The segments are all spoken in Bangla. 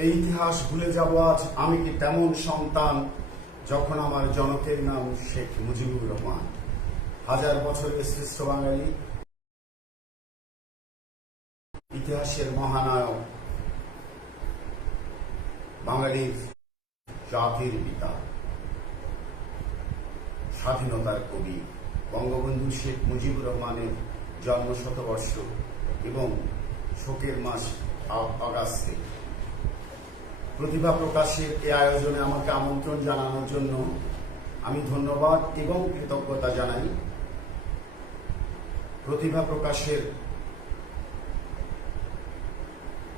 এই ইতিহাস ভুলে যাব আজ আমি কি তেমন সন্তান, যখন আমার জনকের নাম শেখ মুজিবুর রহমান। হাজার বছরের শ্রেষ্ঠ বাঙালি, ইতিহাসের মহানায়ক, বাঙালির জাতির পিতা, স্বাধীনতার কবি বঙ্গবন্ধু শেখ মুজিবুর রহমানের জন্ম শতবর্ষ এবং শোকের মাস আগস্টে প্রতিভা প্রকাশের এই আয়োজনে আমাকে আমন্ত্রণ জানানোর জন্য আমি ধন্যবাদ এবং কৃতজ্ঞতা জানাই প্রতিভা প্রকাশের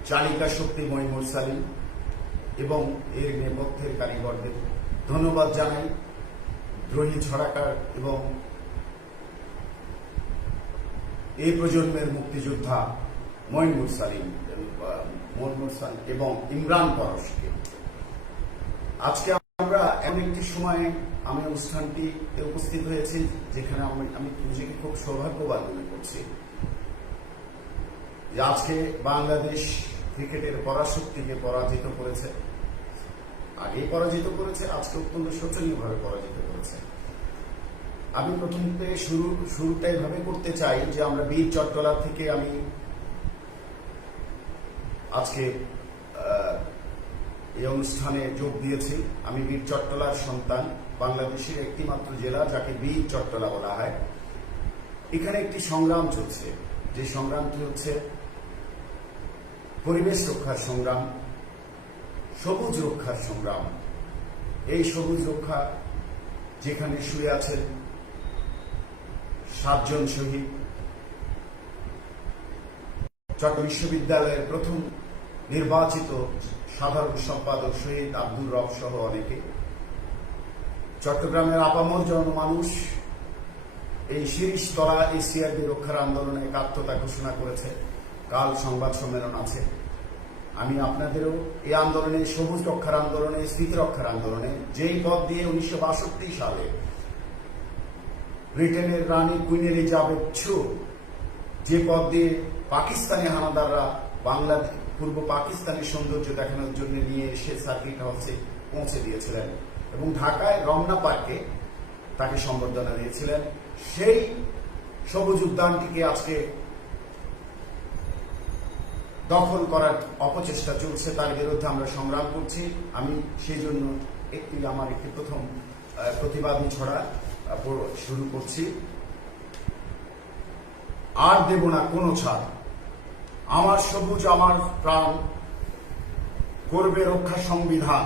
চালিকা শক্তি মইনুর সালিম এবং এর নেপথ্যের কারিগরদের ধন্যবাদ জানাই দ্রোহী ছড়াকার এবং এই প্রজন্মের মুক্তিযোদ্ধা মইনুর সালিম এবং ইমরান পরশকে। আজকে আমরা এমন একটি সময়ে আমি অনুষ্ঠানটিতে উপস্থিত হয়েছি যেখানে আমি নিজেকে খুব সৌভাগ্যবান মনে করছি যে আজকে বাংলাদেশ ক্রিকেটের পরাশক্তিকে পরাজিত করেছে, আগেই পরাজিত করেছে, আজকে অত্যন্ত শোচনীয়ভাবে পরাজিত করেছে। আমি প্রথমে শুরুটা এভাবে করতে চাই যে আমরা বীর চট্টলা থেকে আমি আজকে এই অনুষ্ঠানে যোগ দিয়েছি। আমি বীর চট্টলার সন্তান, বাংলাদেশের একটি মাত্র জেলা যাকে বীর চট্টলা বলা হয়। এখানে একটি সংগ্রাম চলছে, যে সংগ্রামটি হচ্ছে পরিবেশ রক্ষার সংগ্রাম, সবুজ রক্ষার সংগ্রাম। এই সবুজ রক্ষা যেখানে শুয়ে আছেন 7 জন শহীদ, চট্টগ্রাম বিশ্ববিদ্যালয়ের প্রথম নির্বাচিত সাধারণ সম্পাদক শহীদ আব্দুর রব সহ অনেকে, চট্টগ্রামের আপামর জনমানুষ এই শিরিষতলা এসিআরবি রক্ষার আন্দোলনে একাত্মতা ঘোষণা করেছে। কাল সংবাদ সম্মেলন আছে। আমি আপনাদেরও এই আন্দোলনে, সবুজ রক্ষার আন্দোলনে, স্মৃতি রক্ষার আন্দোলনে, যেই পথ দিয়ে 1962 সালে ব্রিটেনের রানী কুইন এলিজাবেথ যে পথ দিয়ে পাকিস্তানি হানাদাররা পূর্ব পাকিস্তানের সৌন্দর্য দেখানোর জন্য নিয়ে এসে সার্কিট হাউসে পৌঁছে দিয়েছিলেন এবং ঢাকায় রমনা পার্কে তাকে সম্বর্ধনা দিয়েছিলেন, সেই সবুজ উদ্যানটিকে আজকে দখল করার অপচেষ্টা চলছে। তার বিরুদ্ধে আমরা সংগ্রাম করছি। আমি সেই জন্য আমার একটি প্রথম প্রতিবাদী ছড়া শুরু করছি। আর দেব না কোনো ছাড়, আমার সবুজ আমার প্রাণ, করবে রক্ষা সংবিধান,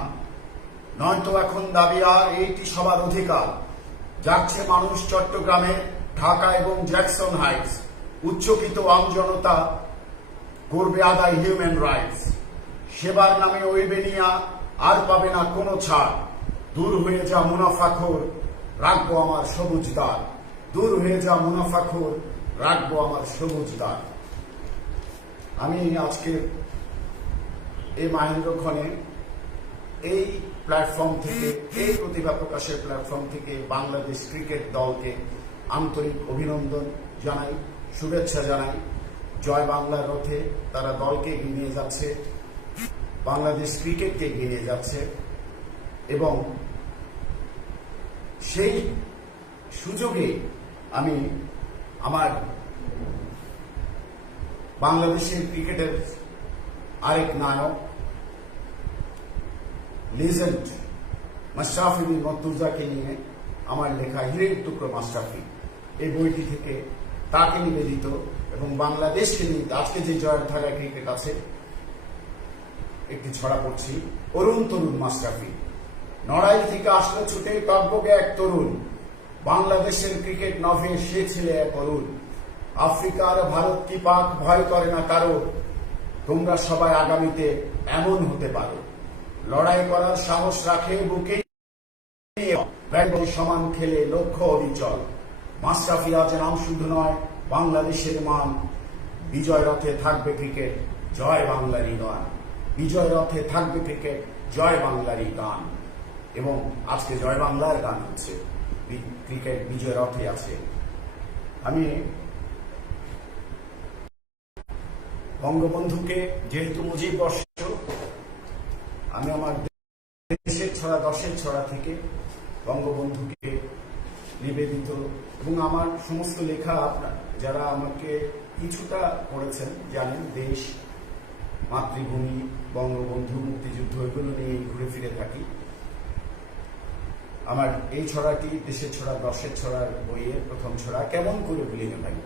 নয়তো এখন দাবি আর এইটি সবার অধিকার। যাচ্ছে মানুষ চট্টগ্রামে, ঢাকা এবং জ্যাকসন হাইটস, উচ্চকিত আমজনতা করবে আদায় হিউম্যান রাইটস। সেবার নামে ওই বেনিয়া আর পাবে না কোনো ছাড়, দূর হয়ে যা মুনাফাখোর, রাখবো আমার সবুজ দ্বার, দূর হয়ে যা মুনাফাখোর, রাখবো আমার সবুজ দ্বার। আমি আজকে এই মাহেন্দ্রক্ষণে এই প্ল্যাটফর্ম থেকে, এই প্রতিভা প্রকাশের প্ল্যাটফর্ম থেকে বাংলাদেশ ক্রিকেট দলকে আন্তরিক অভিনন্দন জানাই, শুভেচ্ছা জানাই। জয় বাংলার রথে তারা দলকে এগিয়ে নিয়ে যাচ্ছে, বাংলাদেশ ক্রিকেটকে এগিয়ে নিয়ে যাচ্ছে এবং সেই সুযোগে আমি আমার বাংলাদেশের ক্রিকেটের আরেক নায়ক, লিজেন্ড মাশরাফি বিন মর্তুজাকে নিয়ে আমার লেখা হীরের টুকরো মাশরাফি, এই বইটি থেকে তাকে নিবেদিত এবং বাংলাদেশকে নিয়ে আজকে যে জয়ের ধারায় ক্রিকেট আছে একটি ছড়া পড়ছি। অরুণ তরুণ মাশরাফি, নড়াইল থেকে আসলে ছুটে কাব্যকে এক তরুণ, বাংলাদেশের ক্রিকেট নভে সে ছেলে এক অরুণ। আফ্রিকার ভারত কি পাক ভয় করে না কারো, তোমরা সবাই আগামীতে এমন হতে পারো। লড়াই করার সাহস রাখে বুকে, সমান খেলে লক্ষ্য অবিচল। মাশরাফি আজ নাম শুধু নয়, বাংলাদেশের মান। বিজয় রথে থাকবে ক্রিকেট, জয় বাংলারই গান। বিজয় রথে থাকবে ক্রিকেট, জয় বাংলারই গান। এবং আজকে জয় বাংলার গান হচ্ছে, ক্রিকেট বিজয় রথে আছে। আমি বঙ্গবন্ধুকে, যেহেতু মুজিব বর্ষ আমি আমার দেশের ছড়া, দশের ছড়া থেকে বঙ্গবন্ধুকে নিবেদিত, এবং আমার সমস্ত লেখা যারা আমাকে কিছুটা পড়েছেন জানেন, দেশ, মাতৃভূমি, বঙ্গবন্ধু, মুক্তিযুদ্ধ, এগুলো নিয়ে ঘুরে ফিরে থাকি। আমার এই ছড়াটি দেশের ছড়া, দশের ছড়ার বইয়ের প্রথম ছড়া। কেমন করে ভুলি না ভাই,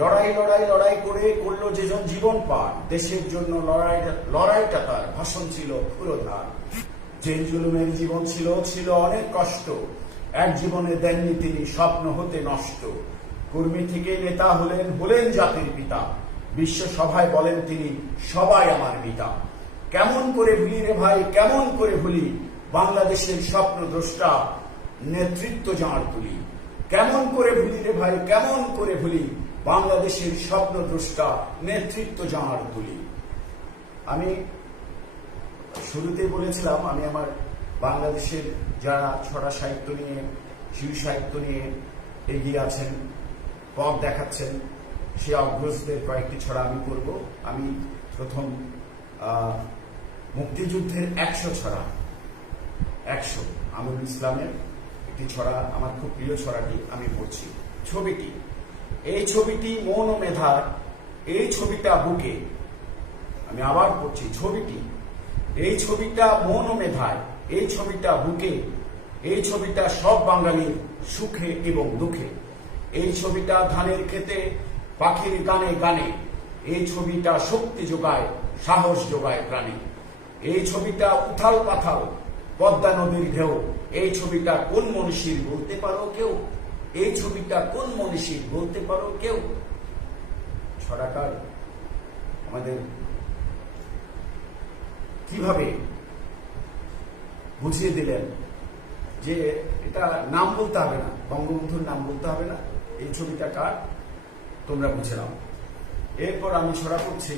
লড়াই লড়াই লড়াই করে করলো যেজন জীবন পার, দেশের জন্য লড়াইটা তার ভাষণ ছিল পুরোধার। জেল জুলুমের জীবন ছিল অনেক কষ্ট, এক জীবনে দেননি তিনি স্বপ্ন হতে নষ্ট। কর্মী থেকে নেতা হলেন জাতির পিতা, বিশ্ব সভায় বলেন তিনি সবাই আমার পিতা। কেমন করে ভুলি রে ভাই, কেমন করে ভুলি, বাংলাদেশের স্বপ্ন দ্রষ্টা নেতৃত্ব যাঁর তুলি। কেমন করে ভুলি রে ভাই, কেমন করে ভুলি, বাংলাদেশের স্বপ্ন দ্রষ্টা নেতৃত্ব যাঁর তুলি। আমি শুরুতে বলেছিলাম আমি আমার বাংলাদেশের যারা ছড়া সাহিত্য নিয়ে, শিশু সাহিত্য নিয়ে এগিয়ে আছেন, পথ দেখাচ্ছেন, সে অগ্রজদের কয়েকটি ছড়া আমি করব। আমি প্রথম মুক্তিযুদ্ধের 100 ছড়া, 100 আমিরুল ইসলামের একটি ছড়া, আমার খুব প্রিয় ছড়াটি আমি পড়ছি। ছবিটি, এই ছবিটি মন ও মেধার, এই ছবিটা বুকে, আমি আবার পড়ছি, ছবিটি, এই ছবিটা মন ও মেধায়, এই ছবিটা বুকে, এই ছবিটা সব বাঙালির সুখে এবং দুঃখে, এই ছবিটা ধানের খেতে পাখির গানে গানে, এই ছবিটা শক্তি যোগায়, সাহস যোগায় প্রাণে, এই ছবিটা উথাল পাথাল পদ্মা নদীর ঢেউ, এই ছবিটা কোন মনীষীর বলতে পারো কেউ, এই ছবিটা কোন মনীষীর বলতে পারো কেউ। ছড়াকার আমাদের কিভাবে বুঝিয়ে দিলেন যে এটা নাম বলতে হবে না, বঙ্গবন্ধুর নাম বলতে হবে না, এই ছবিটা কার তোমরা বুঝে নাও। এরপর আমি ছড়া করছি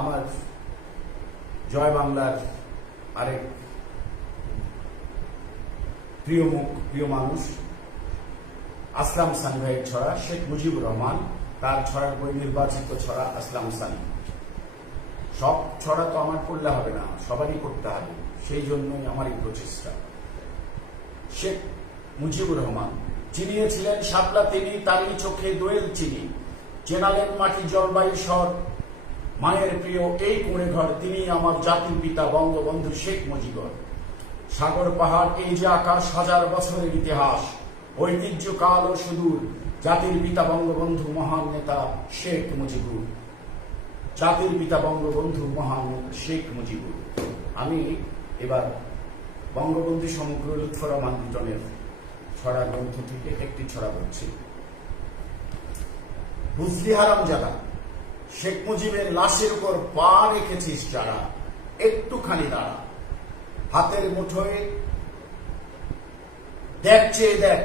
আমার জয় বাংলার আরেক প্রিয় মুখ, প্রিয় মানুষ আসলাম সানি ভাইয়ের ছড়া, শেখ মুজিবুর রহমান, তার ছড়ার বই নির্বাচিত ছড়া আসলাম সানি। সব ছড়া তো আমার পড়লে হবে না, সবারই করতে হবে, সেই জন্যই আমার এই প্রচেষ্টা। শেখ মুজিবুর রহমান চিনিয়েছিলেন শাপলা তিনি, তারই চোখে দোয়েল চিনি, চেনালেন মাটি জলবায়ু স্বর, মায়ের প্রিয় এই কুঁড়ে ঘর, তিনি আমার জাতির পিতা বঙ্গবন্ধু শেখ মুজিবর। সাগর পাহাড় এই যে আকাশ, হাজার বছরের ইতিহাস, ঐতিহ্য কাল ও সুদূর, জাতির পিতা বঙ্গবন্ধু মহান নেতা শেখ মুজিবুর, জাতির পিতা বঙ্গবন্ধু মহান নেতা শেখ মুজিবুর। আমি এবার বঙ্গবন্ধু সমগ্র লুৎফর রহমান লিটনের ছড়া গ্রন্থ থেকে একটি ছড়া বলছি। বুঝলি হারামজাদা, শেখ মুজিবের লাশের উপর পা রেখেছিস যারা, একটুখানি দাঁড়া, হাতের মুঠোয় দেখ, চেয়ে দেখ,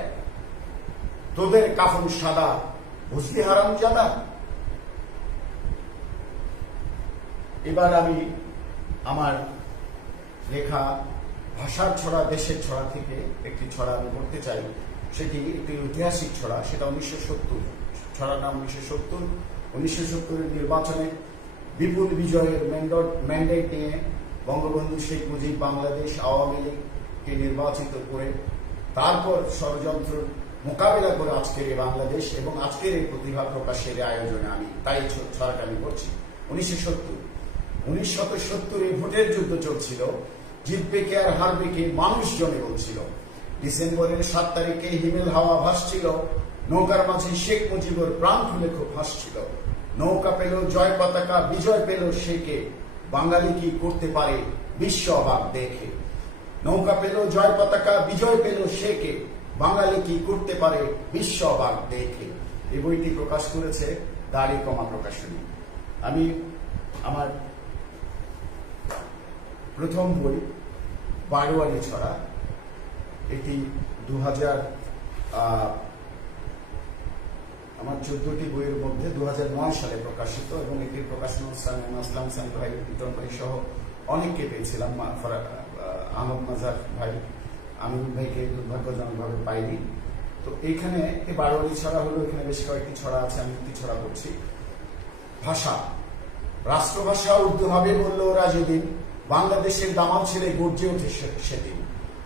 তোদের কাফন সাদা, বুঝলি হারামজাদা। এবার আমি আমার লেখা ভাষার ছড়া, দেশের ছড়া থেকে একটি ছড়া আমি পড়তে চাই। সেটি একটি ঐতিহাসিক ছড়া, সেটা 1970, ছড়ার নাম 1970। 1970-এর নির্বাচনে বিপুল বিজয়ের ম্যান্ডেট নিয়ে বঙ্গবন্ধু শেখ মুজিব বাংলাদেশ আওয়ামী লীগকে নির্বাচিত করে তারপর ষড়যন্ত্র মোকাবেলা করে আজকের এই বাংলাদেশ এবং আজকের এই প্রতিভা প্রকাশের আয়োজনে আমি তাই ছড়াটা আমি করছি। 1970 এই ভোটের যুদ্ধ চলছিল, জিতবে কে আর হারবে কে মানুষজনে বলছিল। ডিসেম্বরের 7 তারিখে হিমেল হাওয়া ভাসছিল, নৌকার মাঝে শেখ মুজিবুর প্রাণ খুলে খুব হাসছিল। নৌকা পেল জয় পতাকা, বিজয় পেল শেখে, বাঙালি কি করতে পারে বিশ্ব অবাক দেখে। নৌকা পেল জয় পতাকা, বিজয় পেল শেখে, বাঙালি কি করতে পারে বিশ্ব অবাক দেখে। এই বইটি প্রকাশ করেছে দাড়ি কমা প্রকাশনী। আমি আমার প্রথম বই বারোয়ারি ছড়া, এটি 2000 আমার 14টি বইয়ের মধ্যে 2009 সালে প্রকাশিত এবং এটির প্রকাশনা আসলাম সানি ভাই, বিতরণ ভাই সহ অনেককে পেয়েছিলাম। আহমদ মাজার ভাই, আমিরুল ভাইকে দুর্ভাগ্যজনকভাবে পাইনি। তো এইখানে বারোয়ারি ছড়া হলো, এখানে বেশ কয়েকটি ছড়া আছে, আমি একটি ছড়া করছি। ভাষা, রাষ্ট্রভাষা উর্দু হবে বললো ওরা যেদিন, বাংলাদেশের দামাল ছেলে গর্জে ওঠে সেদিন।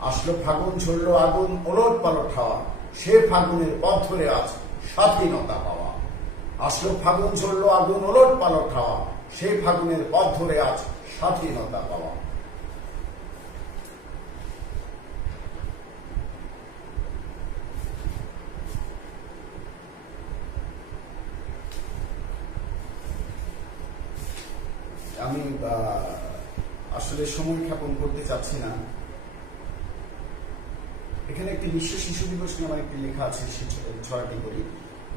আসলো ফাগুন, ঝরলো আগুন, ওলট পালট হাওয়া, সে ফাগুনের পথ ধরে আজ স্বাধীনতা পাওয়া। আসলো ফাগুন, ঝরলো আগুন, ওলট পালট হাওয়া, সে ফাগুনের পথ ধরে আজ স্বাধীনতা পাওয়া। আমি আসলে সময় ক্ষেপণ করতে চাচ্ছি না। এখানে একটি বিশ্ব শিশু দিবস নিয়ে আমার একটি লেখা আছে, ছড়াটি করি।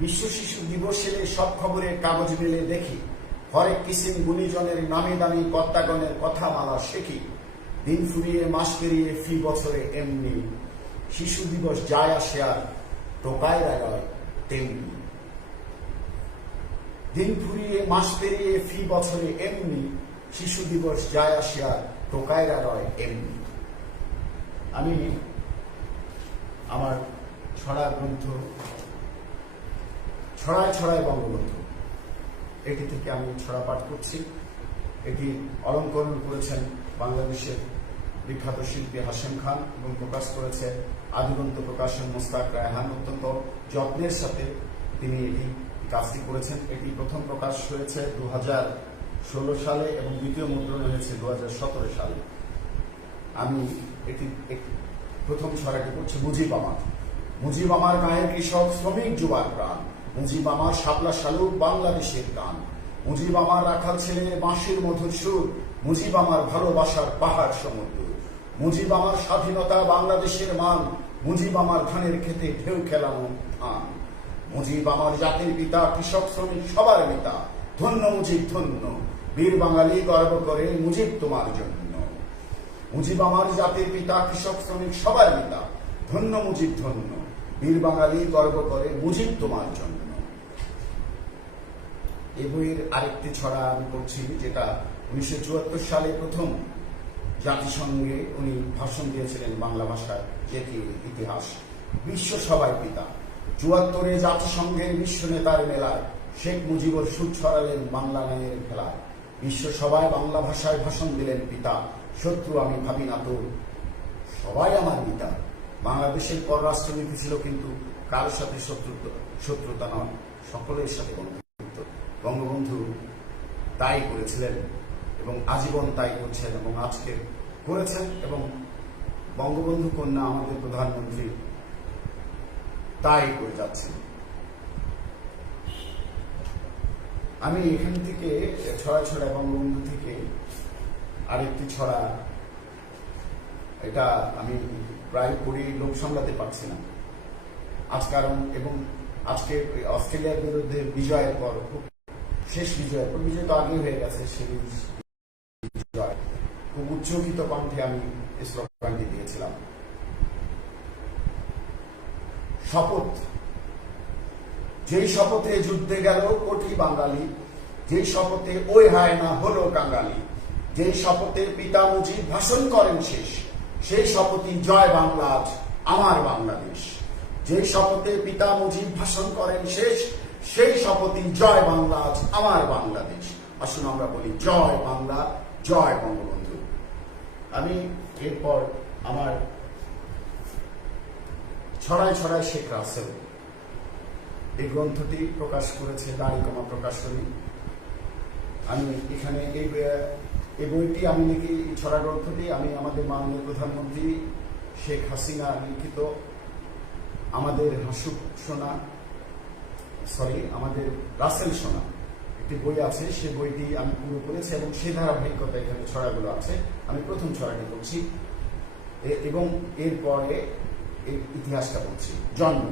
বিশ্ব শিশু দিবস এলে সব খবরের কাগজ মেলে দেখি, হরেক কিসিম গুণীজনের নামে দামি কর্তাগণের কথা মালা শেখি। দিন ফুরিয়ে মাস পেরিয়ে ফি বছরে এমনি, শিশু দিবস যায় আসে আর টোকায় রাগায় তেমনি। দিন ফুরিয়ে মাস পেরিয়ে ফি বছরে এমনি, শিশু দিবস যায় আসে আর টোকায় রাগায় এমনি। আমি আমার ছড়া গ্রন্থ ছড়ায় ছড়ায় বঙ্গবন্ধু, এটি থেকে আমি ছড়া পাঠ করছি। এটি অলঙ্করণ করেছেন বাংলাদেশের বিখ্যাত শিল্পী হাশেম খান এবং প্রকাশ করেছে আদিগন্ত প্রকাশন মোস্তাক রায়হান। অত্যন্ত যত্নের সাথে তিনি এটি কাজটি করেছেন। এটি প্রথম প্রকাশ হয়েছে 2016 সালে এবং দ্বিতীয় মুদ্রণ হয়েছে 2017 সালে। আমি এটি প্রথম ছড়াটি করছি। মুজিব আমার। মুজিব আমার গায়ের কৃষক শ্রমিক যুবার প্রাণ, মুজিব আমার শাপলা শালুক বাংলাদেশের গান, মুজিব আমার রাখাল ছেলের বাঁশির মধুর সুর, মুজিব আমার ভালোবাসার পাহাড় সমুদ্র, মুজিব আমার স্বাধীনতা বাংলাদেশের মান, মুজিব আমার ধানের খেতে ঢেউ খেলানো ধান, মুজিব আমার জাতির পিতা কৃষক শ্রমিক সবার নেতা, ধন্য মুজিব ধন্য, বীর বাঙালি গর্ব করে মুজিব তোমার জন্য। মুজিব আমার জাতির পিতা কৃষক শ্রমিক সবার নেতা, ধন্য মুজিব ধন্য, বীর বাঙালি গর্ব করে মুজিব তোমার জন্য। এই বইয়ের আরেকটি ছড়া আমি পড়ছি, যেটা 1974 সালে প্রথম জাতিসংঘে উনি ভাষণ দিয়েছিলেন বাংলা ভাষার জাতীয় ইতিহাস। বিশ্ব সভার পিতা 74-এ জাতিসংঘের বিশ্ব নেতার মেলায় শেখ মুজিবুর সুর ছড়ালেন বাংলা গানের খেলায়। বিশ্ব সভায় বাংলা ভাষায় ভাষণ দিলেন পিতা, শত্রু আমি ভাবি না তো সবাই আমার পিতা। বাংলাদেশের পররাষ্ট্রনীতি ছিল কিন্তু কারোর সাথে শত্রুতা নয়, সকলের সাথে বন্ধুত্ব। বঙ্গবন্ধু তাই করেছিলেন এবং আজীবন তাই করছেন এবং আজকে করেছেন। এবং বঙ্গবন্ধু কন্যা আমাদের প্রধানমন্ত্রী তাই করে যাচ্ছেন। আমি এখান থেকে ছড়া বঙ্গবন্ধু থেকে আরেকটি ছড়া, এটা আমি প্রায় পড়ি, লোক সামলাতে পারছি না আজ কারণ। এবং আজকে অস্ট্রেলিয়ার বিরুদ্ধে বিজয়ের পর, শেষ বিজয়ের পর, বিজয় তো আগে হয়ে গেছে, সিরিজ বিজয়, খুব উচ্চকিত কণ্ঠে আমি স্লোগানটি দিয়েছিলাম। শপথ, যেই শপথে যুদ্ধে গেল কোটি বাঙালি, যেই শপথে ওই হায়না হলো কাঙালি, যেই শপথে পিতা মুজিব ভাষণ করেন শেষ, সেই শপথই জয় বাংলা আজ আমার বাংলাদেশ। যেই শপথে পিতা মুজিব ভাষণ করেন শেষ, সেই শপথই জয় বাংলা আজ আমার বাংলাদেশ। আসুন আমরা বলি জয় বাংলা, জয় বঙ্গবন্ধু। আমি এরপর আমার ছড়ায় ছড়ায় শেখ রাসেল, এই গ্রন্থটি প্রকাশ করেছে দাড়িকমা প্রকাশনী। আমি এখানে এই বইটি আমি লিখি, ছড়া গ্রন্থটি আমি আমাদের মাননীয় প্রধানমন্ত্রী শেখ হাসিনা লিখিত আমাদের আমাদের রাসেল সোনা একটি বই আছে, সেই বইটি আমি পুরো করেছি এবং সে ধারাবাহিকতা এখানে ছড়াগুলো আছে। আমি প্রথম ছড়াটি করছি এবং এরপরে এই ইতিহাসটা বলছি। জন্ম,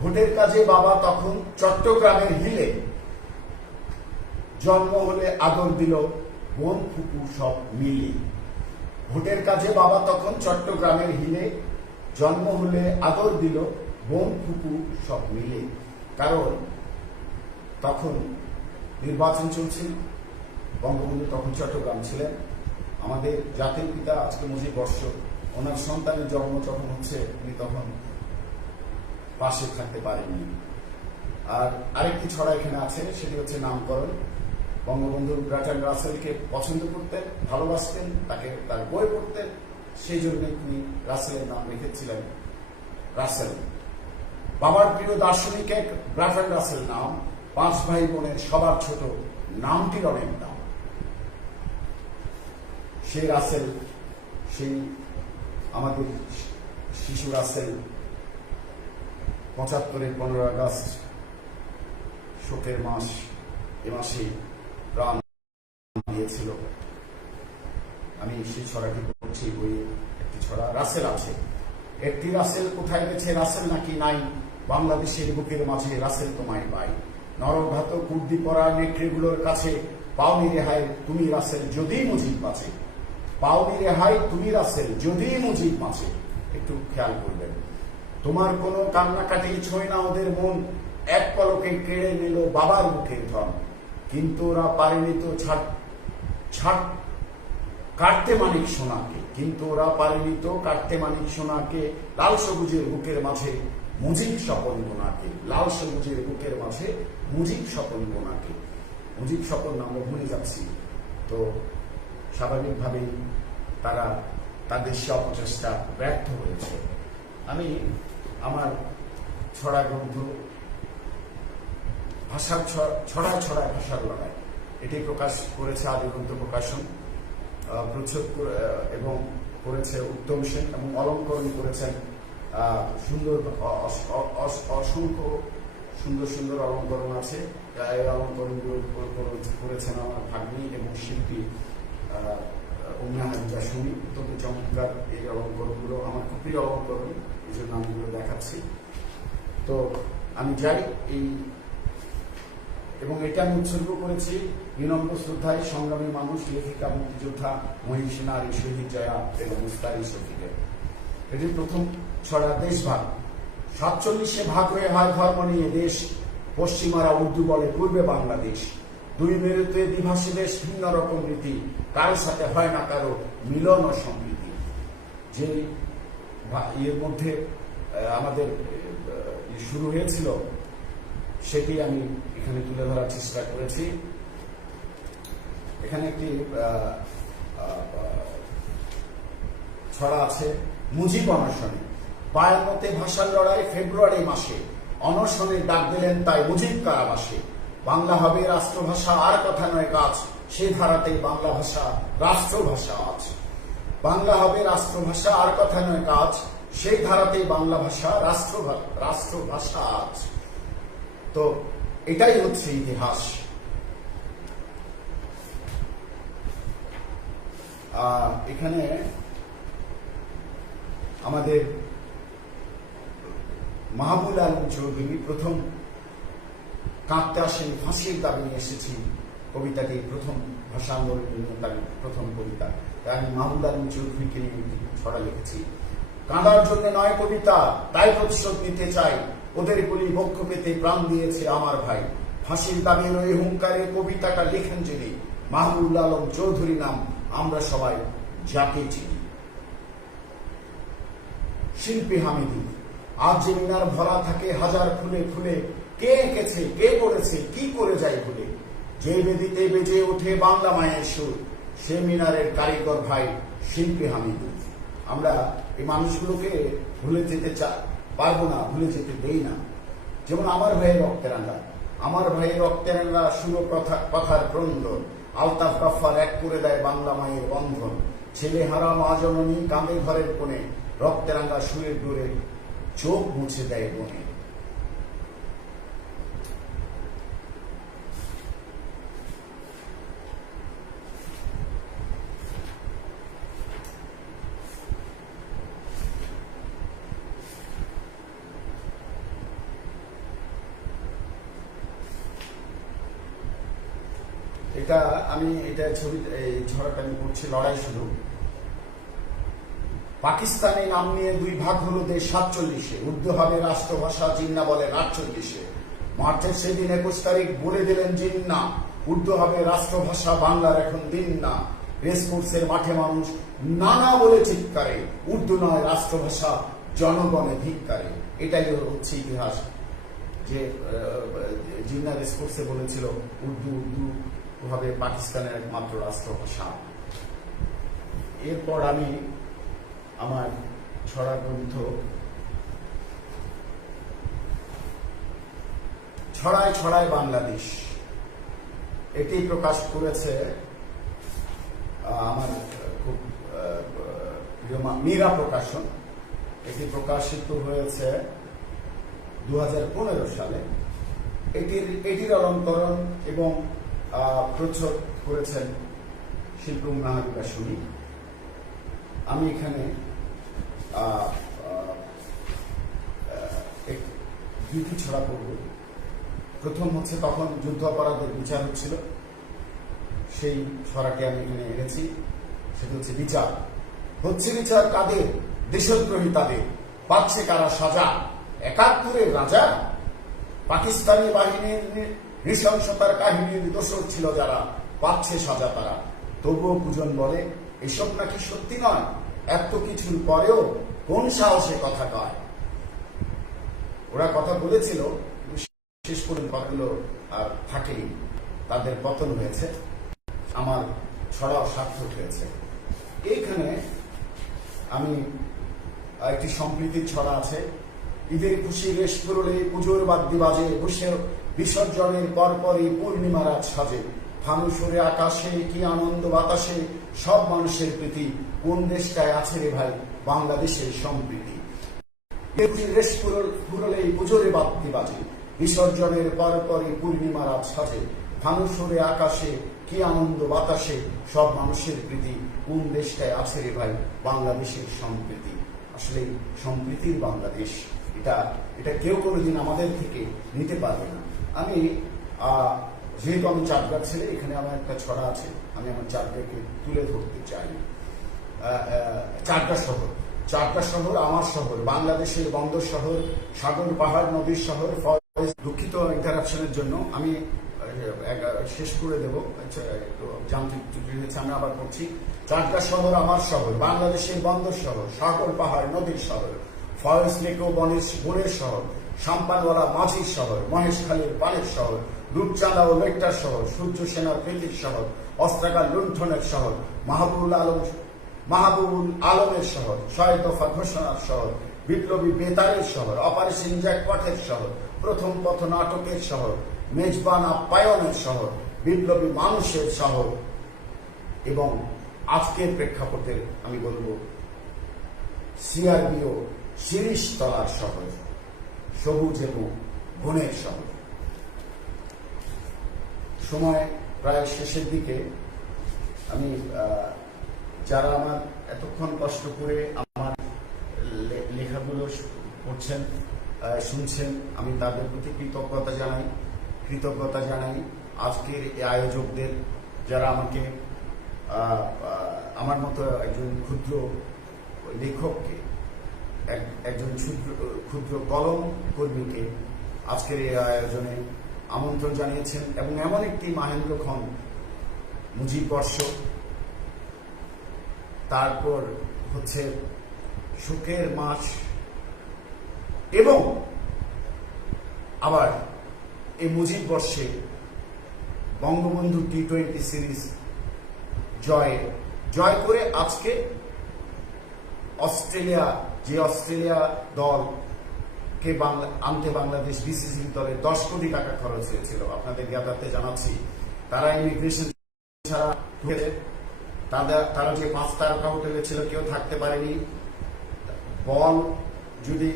ভোটের কাজে বাবা তখন চট্টগ্রামের হিলে, জন্ম হলে আদর দিল বোন ফুপু সব মিলে। ভোটের কাজে বাবা তখন চট্টগ্রামের হিলে, জন্ম হলে আদর দিল বোন ফুপু সব মিলে। কারণ তখন নির্বাচন চলছিল, বঙ্গবন্ধু তখন চট্টগ্রাম ছিলেন। আমাদের জাতির পিতা আজকে মুজিব বর্ষ, ওনার সন্তানের জন্ম যখন হচ্ছে উনি তখন পাশে থাকতে পারেননি। আর আরেকটি ছড়া এখানে আছে, সেটি হচ্ছে নামকরণ। বঙ্গবন্ধু ব্রার্ট্রান্ড রাসেলকে পছন্দ করতেন, ভালোবাসতেন, তাকে তার বই পড়তেন, সেই জন্য তিনি রাসেলের নাম রেখেছিলেন রাসেল। বাবার প্রিয় দার্শনিক এক ব্রার্ট্রান্ড রাসেল নাম, 5 ভাই বোনের সবার ছোট, নামটির অনেক নাম। সেই রাসেল, সেই আমাদের শিশু রাসেল 75-এর 15 আগস্ট শোকের মাস, এ মাসে প্রাণ দিয়েছিল। আমি সেই ছড়াটি পড়ছি, বইয়ে একটি ছড়া। রাসেল আছে, একটি রাসেল কোথায় গেছে, রাসেল নাকি নাই, বাংলাদেশের বুকের মাঝে রাসেল তোমায় পাই। নরঘাত কুর্দি পরা নেকড়েগুলোর কাছে, পাওনি রেহাই তুমি রাসেল যদি মুজিব বাঁচে। পাওনি রেহাই তুমি রাসেল যদি মুজিব বাঁচে। একটু খেয়াল করবেন, তোমার কোনো কান্নাকাটি ছোঁয় না ওদের মন, এক পলকে কেড়ে নিল বাবার মুখের ধন। কিন্তু ওরা পারেনি তো ছাড় কাটতে মানিক সোনাকে, কিন্তু ওরা পারেনি তো কাটতে মানিক সোনাকে। লাল সবুজের বুকের মাঝে মুজিব স্বপন গোনাকে, লাল সবুজের বুকের মাঝে মুজিব স্বপন গোনাকে। মুজিব স্বপন আমরা ভুলে যাচ্ছি, তো স্বাভাবিকভাবেই তারা তাদের সে অপচেষ্টা ব্যর্থ হয়েছে। আমি আমার ছড়া গ্রন্থ ভাষার ছড়ায় ছড়ায় ভাষার লড়াই, এটি প্রকাশ করেছে আদিগ্রন্থ প্রকাশন, প্রচ্ছদ এবং করেছে উত্তম সেন, এবং অলঙ্করণ করেছেন সুন্দর, অসংখ্য সুন্দর সুন্দর অলঙ্করণ আছে। এই অলঙ্করণগুলো করেছেন আমার ভাগ্নি এবং শিল্পী উম্মে হাবিবা সুমি। অত্যন্ত চমৎকার এই অলঙ্করণগুলো, আমার খুব প্রিয় অলঙ্করণ, এই জন্য আমি এগুলো দেখাচ্ছি। তো আমি যাই এই, এবং এটা আমি উৎসর্গ করেছি বিনম্র শ্রদ্ধায় সংগ্রামী মানুষ, লেখিকা, মুক্তিযোদ্ধা, মহিষী নারী শহীদ জয়া এবং মুস্তারি শফিকে। এটির প্রথম ছড়া দেশভাগ। 47-এ ভাগ হয়ে হয় ধর্ম নিয়ে দেশ, পশ্চিমারা উর্দু বলে পূর্বে বাংলাদেশ। দুই মেরুতে দ্বিভাষী দেশ, ভিন্ন রকম রীতি, কারোর সাথে হয় না কারো মিলন ও সম্প্রীতি। যে এর মধ্যে আমাদের শুরু হয়েছিল সেটি আমি এখানে তুলে ধরার চেষ্টা করেছি। এখানে একটি ছড়া আছে, মুজিব অনশনে। 52 ভাষার লড়াই ফেব্রুয়ারি মাসে, অনশনের ডাক দিলেন তাই মুজিব কারাবাসে। বাংলা হবে রাষ্ট্রভাষা আর কথা নয় কাজ, সে ধারাতেই বাংলা ভাষা রাষ্ট্রভাষা আজ। বাংলা হবে রাষ্ট্রভাষা আর কথা নয় কাজ, সেই ধারাতেই বাংলা ভাষা রাষ্ট্রভাষা আজ। তো এটাই হচ্ছে ইতিহাস। এখানে আমাদের মাহবুব আলম চৌধুরী প্রথম কাঁদতে আসেন, ফাঁসির দাবি নিয়ে এসেছি, কবিতাটি প্রথম ভাষা আন্দোলনের প্রথম কবিতা। আমি মাহবুব আলম চৌধুরীকে নিয়ে ছড়া লিখেছি। কাঁদার জন্য নয় কবিতা, তাই প্রতিশোধ নিতে চাই, ওদের গুলি বক্ষ পেতে প্রাণ দিয়েছে আমার ভাই। ফাঁসির দাবির ওই হুঙ্কারে কবিতাটা লিখেন যিনি, মাহবুব আলম চৌধুরী নাম আমরা সবাই যাকে চিনি। শিল্পী হামিদুর। আজ যে মিনার ভরা থাকে হাজার ফুলে ফুলে, কে এঁকেছে, কে করেছে, কি করে যায় ভুলে। যে বেদিতে বেজে ওঠে বাংলা মায়ের সুর, সে মিনারের কারিগর ভাই শিল্পী হামিদুর। আমরা এই মানুষগুলোকে ভুলে যেতে পারবো না, ভুলে যেতে দেই না। যেমন আমার ভাইয়ের রক্তেরাঙ্গা, আমার ভাইয়ের রক্তেরাঙ্গা সুর কথার ক্রন্দন, আলতাফ গাফফার এক করে দেয় বাংলা মায়ের বন্ধন। ছেলে হারা মা জননী কাঁদে ঘরের কোণে, রক্তেরাঙ্গা সুরের ডোরে চোখ মুছে দেয় বনে। এটা আমি এই ছড়াটা আমি পড়ছি, লড়াই শুরু। পাকিস্তানি নাম নিয়ে দুই ভাগ হলো দেশ 47-এ, উর্দু হবে রাষ্ট্রভাষা, জিন্না বলেন 48-এ। মার্চের সেদিন 21 তারিখ বলে দিলেন জিন্না, উর্দু হবে রাষ্ট্রভাষা, বাংলার এখন দিন না। রেসকোর্সের মাঠে মানুষ নানা বলে চিৎকারে, উর্দু নয় রাষ্ট্রভাষা, জনগণে ধিক্কারে। এটাই হচ্ছে ইতিহাস, যে জিন্না রেসকোর্সে বলেছিল উর্দু উর্দু হবে পাকিস্তানের একমাত্র রাষ্ট্রভাষা। এরপর আমি আমার ছড়া গ্রন্থ ছড়ায় ছড়ায় বাংলাদেশ, এটি প্রকাশ করেছে আমার খুব প্রিয় মীরা প্রকাশন। এটি প্রকাশিত হয়েছে 2015 সালে। এটির অলঙ্করণ এবং প্রচ্ছদ করেছেন শিল্পী মহাবিকাশনী। আমি এখানে দুটি ছড়া পড়ব। প্রথম হচ্ছে তখন যুদ্ধ অপরাধের বিচার হচ্ছিল, সেই ছড়াটি আমি এখানে এনেছি। সেটা হচ্ছে বিচার। হচ্ছে বিচার কাদের? দেশদ্রোহী তাদের। পাচ্ছে কারা সাজা? 71-এর রাজা। পাকিস্তানি বাহিনীর নৃশংসতার কাহিনীর দোষর ছিল যারা, পাচ্ছে সাজা তারা। তবুও পূজন বলে এসব নাকি সত্যি নয়, এত কিছুর পরেও কোন সাহসে কথা কয়। ওরা কথা বলেছিল, শেষ পর্যন্ত কথাগুলো আর থাকেনি, তাদের পতন হয়েছে। আমার ছড়াও সার্থক হয়েছে। এইখানে আমি একটি সম্প্রীতির ছড়া আছে। ঈদের খুশি রেশ পুরলে পুজোর বাদ্যি বাজে, বসে বিসর্জনের পরপরই পূর্ণিমা রাত সাজে। ফানুসুরে আকাশে কি আনন্দ বাতাসে, সব মানুষের প্রীতি। কোন দেশটায় আছে রে ভাই বাংলাদেশের সম্প্রীতি। রেশ পুরলে পুজোরে বাদ্যি বাজে, বিসর্জনের পরপরই পূর্ণিমা রাত সাজে। ফানুসুরে আকাশে কি আনন্দ বাতাসে, সব মানুষের প্রীতি। কোন দেশটায় আছে রে ভাই বাংলাদেশের সম্প্রীতি। আসলে সম্প্রীতির বাংলাদেশ, এটা কেউ কোনোদিন আমাদের থেকে নিতে পারবে না। আমি যেহেতু আমি চাটগার ছেলে, এখানে আমার একটা ছড়া আছে, আমি আমার চাটগাকে তুলে ধরতে চাই। চাটগা শহর আমার শহর, বাংলাদেশের বন্দর শহর, সাগর পাহাড় নদীর শহর। দুঃখিত ইন্টারাপশনের জন্য, আমি শেষ করে দেবো, যান্ত্রিক ত্রুটি হয়েছে, আমি আবার পড়ছি। চাটগা শহর আমার শহর, বাংলাদেশের বন্দর শহর, সাগর পাহাড় নদীর শহর, ফরেস্ট লেকো বনের শহর, সাম্পানওয়ালা মাঝির শহর, মহেশখালীর পানের শহর, রূপচাঁদা ও লেকটার শহর, সূর্য সেনার প্রীতির শহর, অস্ত্রাগার লুণ্ঠনের শহর, মাহবুবুল আলমের শহর, 6 দফা ঘোষণার শহর, বিপ্লবী বেতারের শহর, অপারেশন জ্যাকপটের শহর, প্রথম পথ নাটকের শহর, মেজবান আপ্যায়নের শহর, বিপ্লবী মানুষের শহর। এবং আজকের প্রেক্ষাপটে আমি বলবো সিআরবিও শিরিষ তলার শহর, সবুজ এবং বনের শহর। সময় প্রায় শেষের দিকে। আমি যারা আমার এতক্ষণ কষ্ট করে আমার লেখাগুলো পড়ছেন, শুনছেন, আমি তাদের প্রতি কৃতজ্ঞতা জানাই। আজকের এই আয়োজকদের, যারা আমাকে আমার মতো একজন ক্ষুদ্র লেখককে, একজন ক্ষুদ্র কলম কর্মীকে আজকের এই আয়োজনে আমন্ত্রণ জানিয়েছেন। এবং এমন একটি মাহেন্দ্রক্ষণ, মুজিব বর্ষ, তারপর হচ্ছে শোকের মাস, এবং আবার এই মুজিব বর্ষে বঙ্গবন্ধু T20 সিরিজ জয় করে আজকে অস্ট্রেলিয়া দলকে আনতে বাংলাদেশ বিসিসি দলের 10 কোটি টাকা খরচ হয়েছিল। আপনাদের জ্ঞাতার্থে জানাচ্ছি, তারা ইমিগ্রেশন ছাড়া তারা যে 5 তারকা হোটেলে ছিল, কেউ থাকতে পারেনি। বল যদি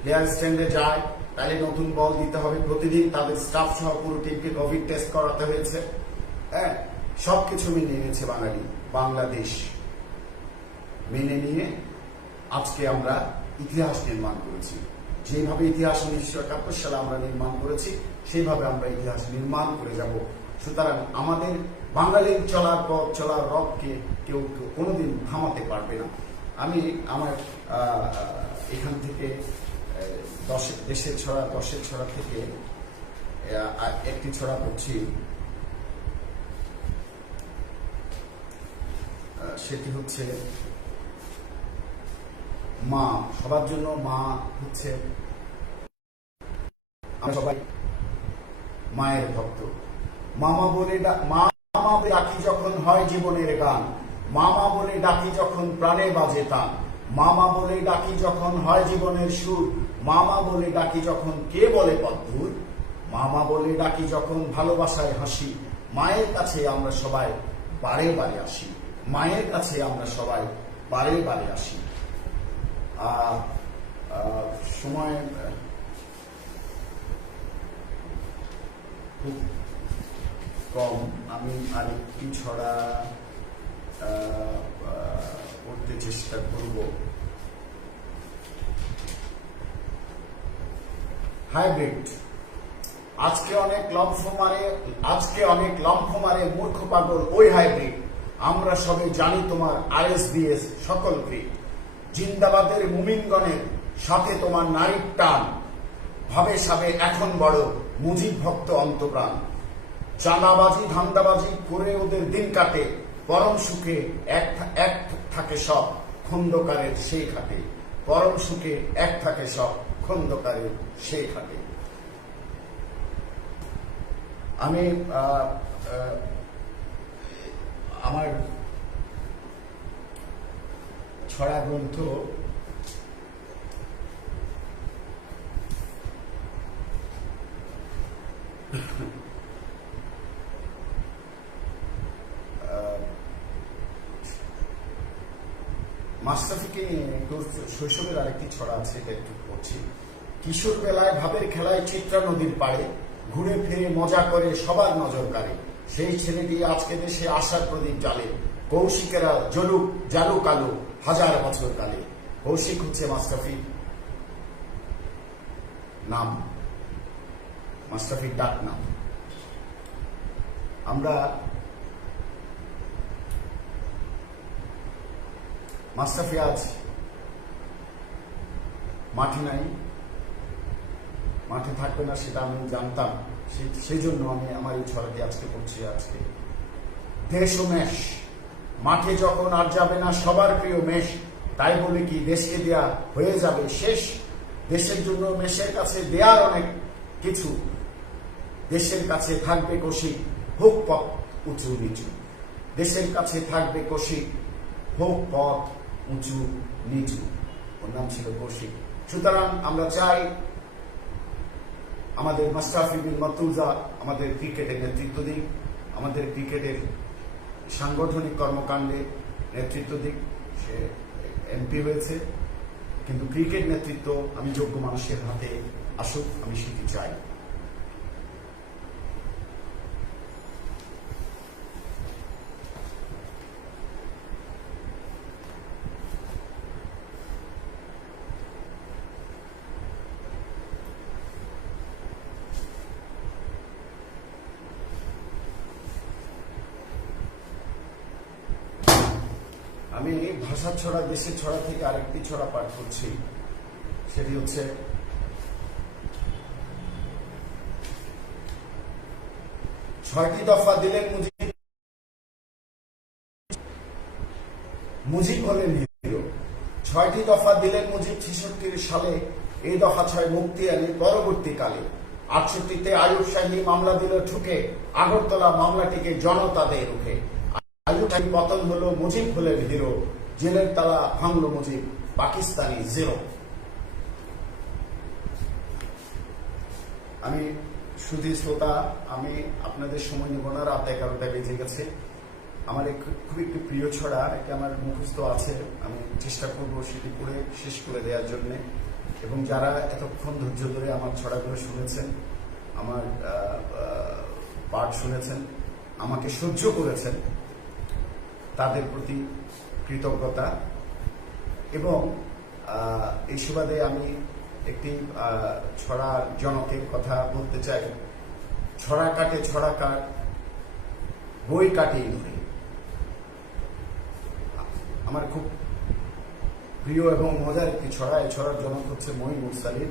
প্লেয়ার স্ট্যান্ডে যায়, তাহলে নতুন বল দিতে হবে প্রতিদিন। তাদের স্টাফ সহ পুরো টিমকে কোভিড টেস্ট করাতে হয়েছে। হ্যাঁ, সবকিছু মেনে নিয়েছে বাংলাদেশ। মেনে নিয়ে আজকে আমরা ইতিহাস নির্মাণ করেছি। যেভাবে ইতিহাস 1971 সালে আমরা নির্মাণ করেছি, সেইভাবে আমরা ইতিহাস নির্মাণ করে যাব। সুতরাং আমাদের বাঙালির চলার রথকে কেউ কোনোদিন থামাতে পারবে না। আমি আমার এখান থেকে 10 ছড়া থেকে একটি ছড়া পড়ছি। সেটি হচ্ছে মা। সবার জন্য মা হচ্ছে, আমরা সবাই মায়ের ভক্ত। মামা বলে মামা বলে ডাকি যখন হয় জীবনের গান, মামা বলে ডাকি যখন প্রাণে বাজে তান, মামা বলে ডাকি যখন হয় জীবনের সুর, মামা বলে ডাকি যখন কে বলে পদ্মুর, মামা বলে ডাকি যখন ভালোবাসায় হাসি, মায়ের কাছে আমরা সবাই বারে বারে আসি, মায়ের কাছে আমরা সবাই বারে বারে আসি। সময় খুব কম, আমি আরেকটি ছড়া পড়তে চেষ্টা করব। হাইব্রিড। আজকে অনেক লম্ফ মারে মূর্খ পাগল ওই হাইব্রিড, আমরা সবে জানি তোমার RSBS সকল গ্রিড, জিন্দাবাদের মুমিনগণের সাথে তোমার নারীর টান, ভাবে সাবে এখন বড় মুজিব ভক্ত অন্তপ্রাণ, চাঁদাবাজি ধান্দাবাজি করে ওদের দিন কাটে, পরম সুখে এক থাকে সব খন্দকারের সেই ঘাটে, পরম সুখে এক থাকে সব খন্দকারের সেই ঘাটে। আমি আমার ছড়া গ্রন্থ মাশরাফিকে নিয়ে একটু শৈশবের আরেকটি ছড়া আছে, এটা একটু পড়ছি। কিশোর বেলায় ভাবের খেলায় চিত্রা নদীর পাড়ে ঘুরে ফিরে মজা করে সবার নজর কাড়ে, সেই ছেলেটি আজকে দেশে আশার প্রদীপ জ্বালে, কৌশিকেরা জালুক আলো হাজার বছর কালে। কৌশিক হচ্ছে মাশরাফির নাম, মাশরাফির ডাক নাম। আমরা মাশরাফি আজ মাঠে নাই, মাঠে থাকবে না সেটা আমি জানতাম, সেই জন্য আমি আমার এই ছড়াটি আজকে পড়ছি। আজকে দেশ ও মেষ, মাঠে যখন আর যাবে না সবার প্রিয় মেষ, তাই বলে কি দেশকে দেয়া হয়ে যাবে শেষ, দেশের জন্য মেষের কাছে দেয়ার অনেক কিছু, দেশের কাছে থাকবে কৌশিক হোক পথ উঁচু নিচু, দেশের কাছে থাকবে কৌশিক হোক পথ উঁচু নিচু। ওর নাম ছিল কৌশিক। সুতরাং আমরা চাই আমাদের মাশরাফি বিন মর্তুজা আমাদের ক্রিকেটের নেতৃত্ব দিক, আমাদের ক্রিকেটের সাংগঠনিক কর্মকাণ্ডে নেতৃত্ব দিক। সে MP হয়েছে, কিন্তু ক্রিকেট নেতৃত্ব আমি যোগ্য মানুষের হাতে আসুক, আমি সেটি চাই। আমি ভাষার ছড়া দেশের ছড়া থেকে আরেকটি ছড়া পাঠ করছি, সেটি হচ্ছে ছয়টি দফা দিলেন মুজিব হলেন হিরো, ছয়টি দফা দিলেন মুজিব 66 সালে, এই দফা 6 মুক্তি আনে পরবর্তীকালে, 68-তে আইয়ুব শাহী মামলা দিল ঠুকে, আগরতলা মামলাটিকে জনতাদের রুখে, আইয়ুব শাহী পতন হলো মুজিব হলেন হিরো, জেলের তালা ভাঙল মুজিব পাকিস্তানি জিরো। আমি শুধু শ্রোতা, আমি আপনাদের সময় নেব না, রাত 11টা বেজে গেছে। আমার খুব একটি প্রিয় ছড়া, এটা আমার মুখস্থ আছে, আমি চেষ্টা করব সেটি পড়ে শেষ করে দেওয়ার জন্য। এবং যারা এতক্ষণ ধৈর্য ধরে আমার ছড়াগুলো শুনেছেন, আমার পাঠ শুনেছেন, আমাকে সহ্য করেছেন, তাদের প্রতি কৃতজ্ঞতা। এবং এই সুবাদে আমি একটি ছড়ার জনকের কথা বলতে চাই। ছড়া কাটে ছড়া কাট, বই কাটে ধরে। আমার খুব প্রিয় এবং মজার একটি ছড়া। এই ছড়ার জনক হচ্ছে মঈন মুরসালিন।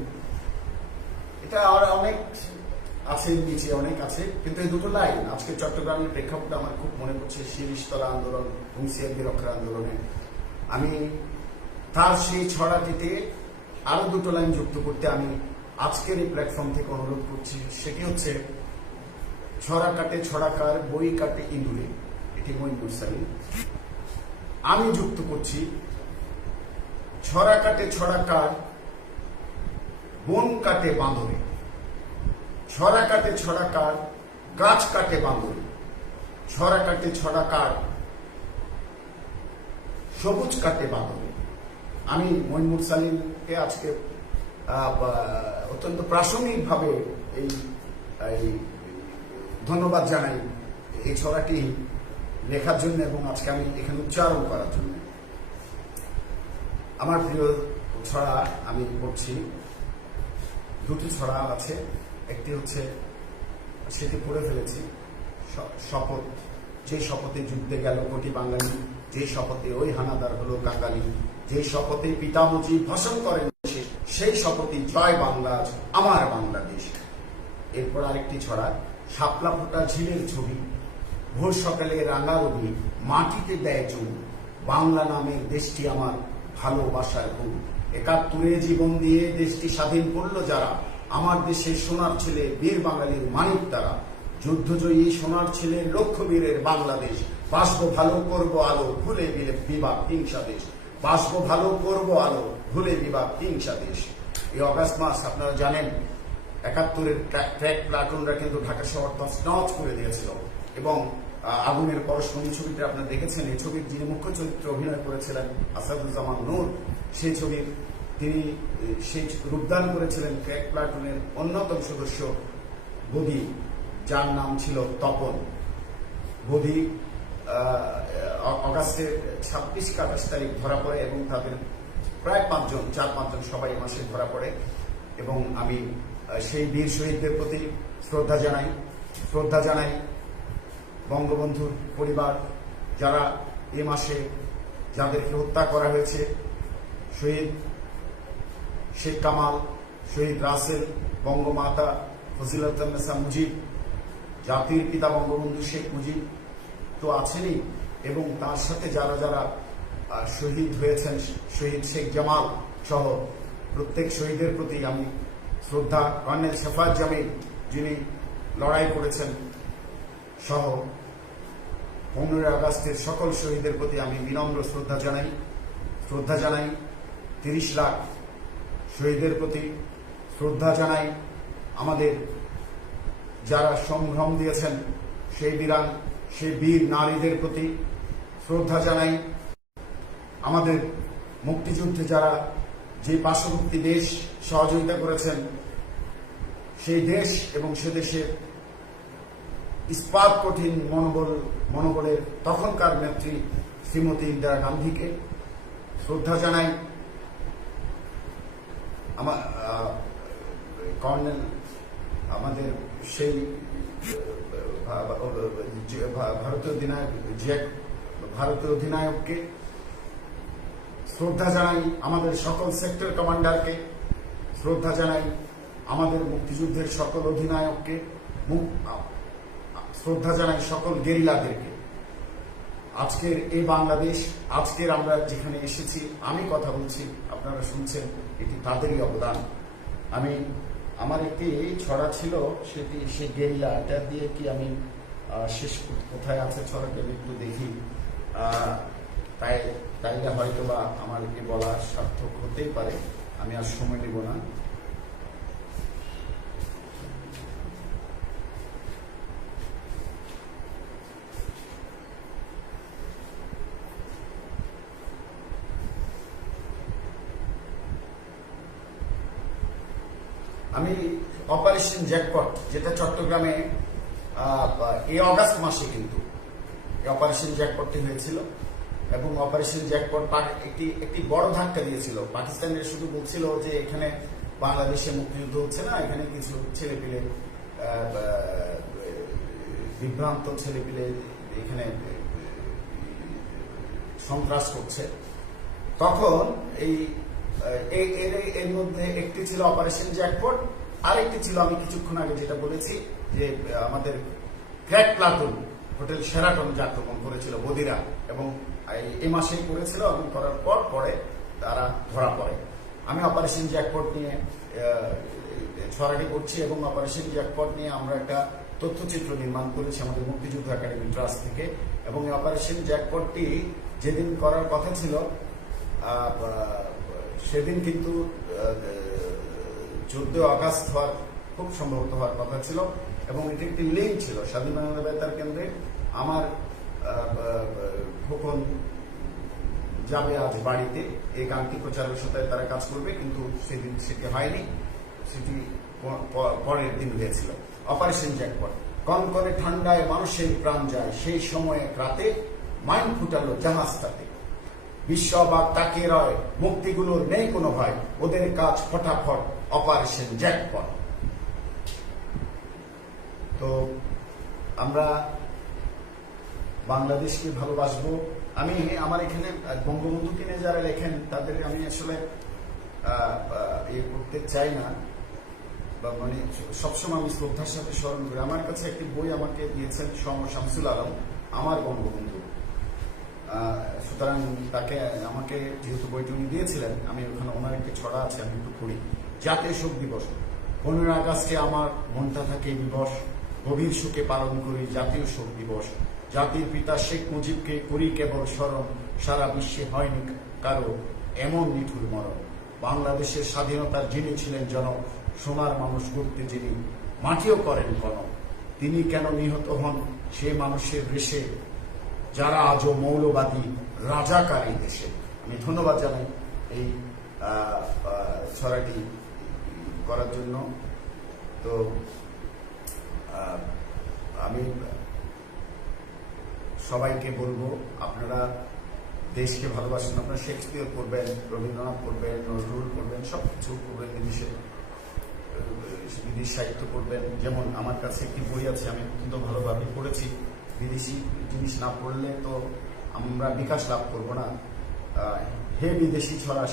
এটা আর অনেক আছে, নিচে অনেক আছে, কিন্তু এই দুটো লাইন আজকে চট্টগ্রামের প্রেক্ষাপটে আমার খুব মনে পড়ছে শিরিষতলা আন্দোলন, হুঁশিয়ারদের রক্ষার আন্দোলনে। আমি তার সেই ছড়াটিতে আরো দুটো লাইন যুক্ত করতে আমি আজকের এই প্ল্যাটফর্ম থেকে অনুরোধ করছি। সেটি হচ্ছে ছড়া কাটে ছড়াকার, বই কাটে ইঁদুরে, এটি মইনুল সালিম। আমি যুক্ত করছি, ছড়া কাটে ছড়াকার, বন কাটে বাঁদরে, ছড়া কাটে ছড়াকার, গাছ কাটে বাঁদরে, ছড়া কাটে ছড়াকার, সবুজ কাটে বাঁদরে। আমি মইনুল সালিমকে আজকে অত্যন্ত প্রাসঙ্গিকভাবে এই ধন্যবাদ জানাই এই ছড়াটি লেখার জন্য এবং আজকে আমি এখানে উচ্চারণ করার জন্য। আমার প্রিয় ছড়া আমি পড়ছি, দুটি ছড়া আছে। একটি হচ্ছে, সেটি পড়ে ফেলেছি, শপথ। যে শপথে যুদ্ধে গেল কোটি বাঙালি, যে শপথে ওই হানাদার হলো কাঙালি, যে শপথে পিতা মুজিব ভাষণ করেন সেই শপথে জয় বাংলা আমার বাংলাদেশ। এরপর আরেকটি ছড়া, শাপলা ফোটা ঝিলের ছবি, ভোর সকালে রাঙা রবি, মাটিতে দেয় চুল, বাংলা নামের দেশটি আমার ভালোবাসার ভূম। ৭১ জীবন দিয়ে দেশটি স্বাধীন করলো যারা, আমার দেশের সোনার ছেলে বীর বাঙালির মানিক তারা, যুদ্ধজয়ী সোনার ছেলের লক্ষ্য বীরের বাংলাদেশ, বাসবো ভালো করব আলো, ভুলে বিবাদ হিংসা দেশ, বাসবো ভালো করব আলো, ভুলে বিবাদ হিংসা দেশ। এই অগাস্ট মাস আপনারা জানেন ৭১-এর ক্র্যাক প্লাটুনরা কিন্তু ঢাকা শহর তছনছ করে দিয়েছিল এবং আগুনের পরশমণি ছবিটা আপনারা দেখেছেন। এই ছবির যিনি মুখ্য চরিত্রে অভিনয় করেছিলেন আসাদুজ্জামান নূর, সেই ছবির তিনি সেই রূপদান করেছিলেন ক্র্যাক প্লাটুনের অন্যতম সদস্য বদি, যার নাম ছিল তপন। বদি অগাস্টের ২৬-২৮ তারিখ ধরা পড়ে এবং তাদের প্রায় ৪-৫ জন সবাই মাসে ধরা পড়ে। এবং আমি সেই বীর শহীদদের প্রতি শ্রদ্ধা জানাই বঙ্গবন্ধুর পরিবার, যারা এ মাসে যাদেরকে হত্যা করা হয়েছে, শহীদ শেখ কামাল, শহীদ রাসেল, বঙ্গমাতা ফজিলাতুন্নেসা মুজিব, জাতির পিতা বঙ্গবন্ধু শেখ মুজিব তো আছেনই, এবং তার সাথে যারা যারা শহীদ হয়েছেন, শহীদ শেখ জামাল সহ প্রত্যেক শহীদের প্রতি আমি শ্রদ্ধা, কর্নেল শেফাত জামিল যিনি লড়াই করেছেন সহ ১৫ই আগস্টের সকল শহীদের প্রতি আমি বিনম্র শ্রদ্ধা জানাই। ৩০ লাখ শহীদের প্রতি শ্রদ্ধা জানাই। আমাদের যারা সংগ্রাম দিয়েছেন সেই বীর নারীদের প্রতি শ্রদ্ধা জানাই। আমাদের মুক্তিযুদ্ধে যারা যে পার্শ্ববর্তী দেশ সহযোগিতা করেছেন, সেই দেশ এবং সে দেশের ইস্পাত কঠিন মনোবলের তখনকার নেত্রী শ্রীমতী ইন্দিরা গান্ধীকে শ্রদ্ধা জানাই। কর্নেল আমাদের সেই ভারতীয় অধিনায়ককে শ্রদ্ধা জানাই। আমাদের সকল সেক্টর কমান্ডারকে শ্রদ্ধা জানাই। আমাদের মুক্তিযুদ্ধের সকল অধিনায়ককে শ্রদ্ধা জানাই। সকল গেরিলাদেরকে। আজকের এই বাংলাদেশ, আজকের আমরা যেখানে এসেছি, আমি কথা বলছি, আপনারা শুনছেন, এটি তাদেরই অবদান। আমার একটি ছড়া ছিল, সেই গেরিলা, এটা দিয়ে কি আমি শেষ কোথায় আছে ছড়াটা একটু দেখি, তাইলে হয়তো বা আমার এটি বলা সার্থক হতেই পারে। আমি আর সময় নেব না। আমি অপারেশন জ্যাকপট, যেটা চট্টগ্রামে এই অগাস্ট মাসে কিন্তু এই অপারেশন জ্যাকপটটি হয়েছিল, এবং অপারেশন জ্যাকপট একটি বড় ধাক্কা দিয়েছিল। পাকিস্তানের শুধু বলছিল যে এখানে বাংলাদেশে মুক্তিযুদ্ধ হচ্ছে না, এখানে কিছু ছেলেপিলে, বিভ্রান্ত ছেলেপিলে এখানে সন্ত্রাস করছে। তখন এর মধ্যে একটি ছিল অপারেশন জ্যাকপট, আরেকটি ছিল আমি কিছুক্ষণ আগে যেটা বলেছি যে আমাদের ক্র্যাক প্লাটুন হোটেল শেরাটন যে আক্রমণ করেছিল বদিরা, এবং এই মাসেই করেছিল, এবং করার পরে তারা ধরা পড়ে। আমি অপারেশন জ্যাকপট নিয়ে ছড়াটি করছি, এবং অপারেশন জ্যাকপট নিয়ে আমরা একটা তথ্যচিত্র নির্মাণ করেছি আমাদের মুক্তিযুদ্ধ একাডেমি ট্রাস্ট থেকে। এবং এই অপারেশন জ্যাকপটটি যেদিন করার কথা ছিল সেদিন কিন্তু 14 আগস্ট খুব সম্ভবত হওয়ার কথা ছিল। এবং এটি একটি লিঙ্ক ছিল স্বাধীন বাংলা বেতার কেন্দ্রে। আমার খোকন যাবে আজ বাড়িতে, এই গানটি প্রচারের সাথে তারা কাজ করবে, কিন্তু সেদিন সেটি হয়নি, সেটি পরের দিন হয়েছিল। Operation jackpot. কনকনে ঠান্ডায় মানুষের প্রাণ যায়, সেই সময়ে রাতে মাইন ফুটালো জাহাজটাতে। বিশ্ব অবাক তাকিয়ে রয়, মুক্তিগুলোর নেই কোনো ভয়, ওদের কাজ ফটাফট অপারেশন জ্যাকপট। তো আমরা বাংলাদেশকে ভালোবাসবো। আমি আমার এখানে বঙ্গবন্ধুকে নিয়ে যারা লেখেন তাদের আমি আসলে ইয়ে করতে চাই না, বা মানে সবসময় আমি শ্রদ্ধার সাথে স্মরণ করি। আমার কাছে একটি বই আমাকে দিয়েছেন শামসুল আলম, আমার বঙ্গবন্ধু। সুতরাং তাকে আমাকে যেহেতু বইটি উনি দিয়েছিলেন, আমি ওখানে ওনার একটি ছড়া আছে, আমি একটু পড়ি। জাতীয় শোক দিবস। 15 আগস্টে আমার মনটা থাকে দিবস, গভীর শোকে পালন করি জাতীয় শোক দিবস। জাতির পিতা শেখ মুজিবকে করি কেবল স্মরণ, সারা বিশ্বে হয়নি কারো এমন নিঠুর মরণ। বাংলাদেশের স্বাধীনতার যিনি ছিলেন জনক, সোনার মানুষ গড়তে যিনি মাটিও করেন কনক, তিনি কেন নিহত হন সে মানুষের দেশে, যারা আজও মৌলবাদী রাজাকারী দেশে। আমি ধন্যবাদ জানাই এই ছড়াটি করার জন্য। তো আমি সবাইকে বলবো, আপনারা দেশকে ভালোবাসেন, আপনারা শেক্সপিয়ার পড়বেন, রবীন্দ্রনাথ পড়বেন, নজরুল পড়বেন, সবকিছু পড়বেন, বিদেশি সাহিত্য পড়বেন। যেমন আমার কাছে একটি বই আছে, আমি অত্যন্ত ভালোভাবে পড়েছি। বিদেশি জিনিস না পড়লে তো আমরা বিকাশ লাভ করবো না। হে বিদেশি ছড়া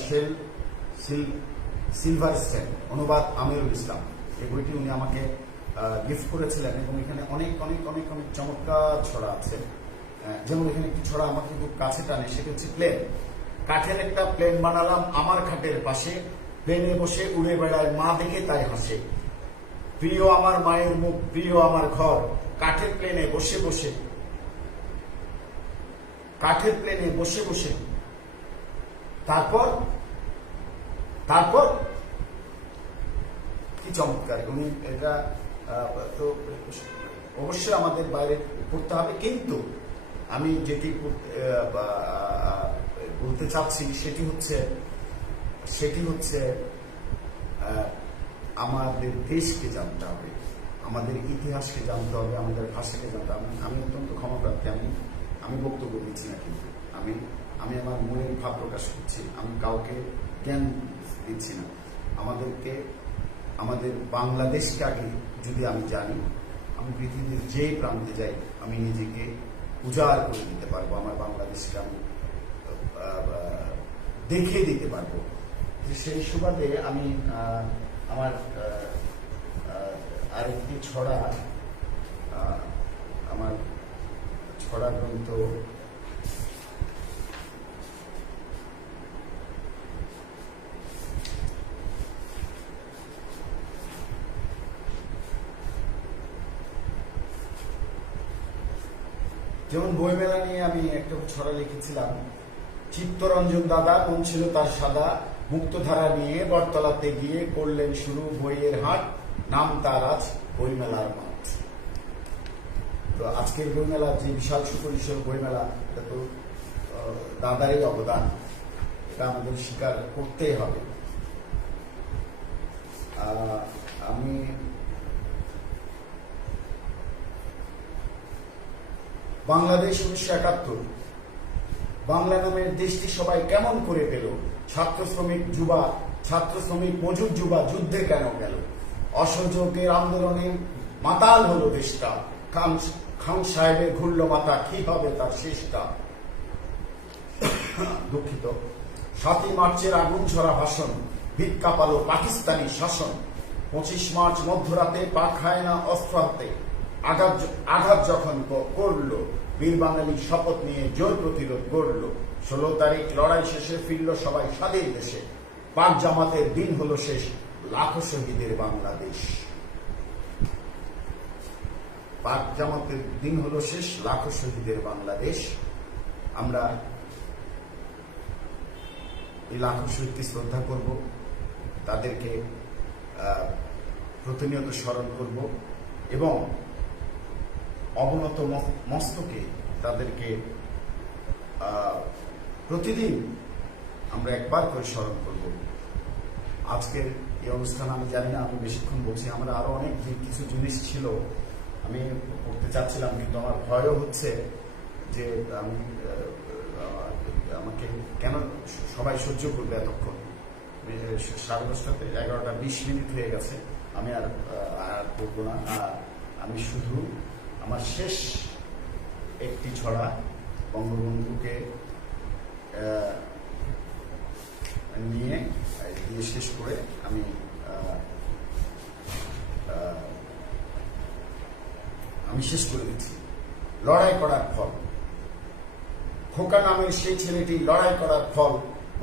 সিলভার স্ট্যান্ড, অনুবাদ আমিরুল ইসলাম। এই বইটি উনি আমাকে গিফট করেছিলেন, এবং এখানে অনেক অনেক অনেক অনেক চমৎকার ছড়া আছে। যেমন এখানে একটি ছড়া আমাকে খুব কাছে টানে, সেটা হচ্ছে প্লেন। কাঠের একটা প্লেন বানালাম আমার খাটের পাশে, প্লেনে বসে উড়ে বেড়ায় মা দেখে তাই হাসে। প্রিয় আমার মায়ের মুখ, প্রিয় আমার ঘর, কাঠের প্লেনে বসে বসে, কাঠের প্লেনে বসে বসে। তারপর তারপর কি চমৎকার! উনি এটা তো অবশ্যই আমাদের বাইরে পড়তে হবে, কিন্তু আমি যেটি বলতে চাচ্ছি সেটি হচ্ছে আমাদের দেশকে জানতে হবে, আমাদের ইতিহাসকে জানতে হবে, আমাদের ভাষাকে জানতে হবে। আমি অত্যন্ত ক্ষমাপ্রার্থী, আমি বক্তব্য দিচ্ছি না, কিন্তু আমি আমার মনের ভাব প্রকাশ করছি। আমি কাউকে জ্ঞান দিচ্ছি না। আমাদের বাংলাদেশকে আগে যদি আমি জানি, আমি পৃথিবীর যে প্রান্তে যাই আমি নিজেকে উজাড় করে দিতে পারবো, আমার বাংলাদেশকে আমি দেখে দিতে পারবো। সেই সুবাদে আমি আমার আরেকটি ছড়া, আমার ছড়া গ্রন্থ যেমন বইমেলা নিয়ে আমি একটা ছড়া লিখেছিলাম। চিত্তরঞ্জন দাদা মন ছিল তার সাদা, মুক্তধারা নিয়ে বটতলাতে গিয়ে করলেন শুরু বইয়ের হাট, নাম তার আজ বইমেলার মাঠ। তো আজকের বইমেলা যে বিশাল সুপরিসর বইমেলা, এটা তো দাদারই অবদান, এটা আমাদের স্বীকার করতেই হবে। আমি বাংলাদেশ 1971, বাংলা নামের দেশটি সবাই কেমন করে পেল, ছাত্র শ্রমিক মজুর যুবা যুদ্ধে কেন গেল, অসহযোগের আন্দোলনে মাতাল হলো দেশটা, খান সাহেবের ঘুরল মাথা, কি হবে তার শেষটা। দুঃখিত। 7ই মার্চের আগুন ঝরা ভাষণ, ভিক্ষা পালো পাকিস্তানি শাসন। 25 মার্চ মধ্যরাতে পাক খায় না অস্ত্র হাতে, আঘাত যখন করলো, বীর বাঙালি শপথ নিয়ে জোর প্রতিরোধ করল। 16 তারিখ লড়াই শেষে ফিরল সবাই স্বাধীন দেশে, পাক জামাতের দিন হলো শেষ, লাখো শহীদের বাংলাদেশ। পাক জামাতের দিন হলো শেষ, লাখো শহীদের বাংলাদেশ। আমরা এই লাখো শহীদকে শ্রদ্ধা করব, তাদেরকে প্রতিনিয়ত স্মরণ করব এবং অবনত মস্তকে তাদেরকে প্রতিদিন আমরা একবার করে স্মরণ করব। আজকের এই অনুষ্ঠান আমি জানি না আমি বেশিক্ষণ বলছি, আমরা আরো অনেক কিছু জিনিস ছিল আমি করতে চাচ্ছিলাম, কিন্তু আমার ভয়ও হচ্ছে যে আমি আমাকে কেন সবাই সহ্য করবে এতক্ষণ। 10:30 11:20 হয়ে গেছে, আমি আর করবো না। আমি শুধু আমার শেষ একটি ছড়া বঙ্গবন্ধুকে নিয়ে দিয়ে শেষ করে আমি শেষ করে দিচ্ছি। লড়াই করার ফল। খোকা নামের সেই ছেলেটি লড়াই করার ফল,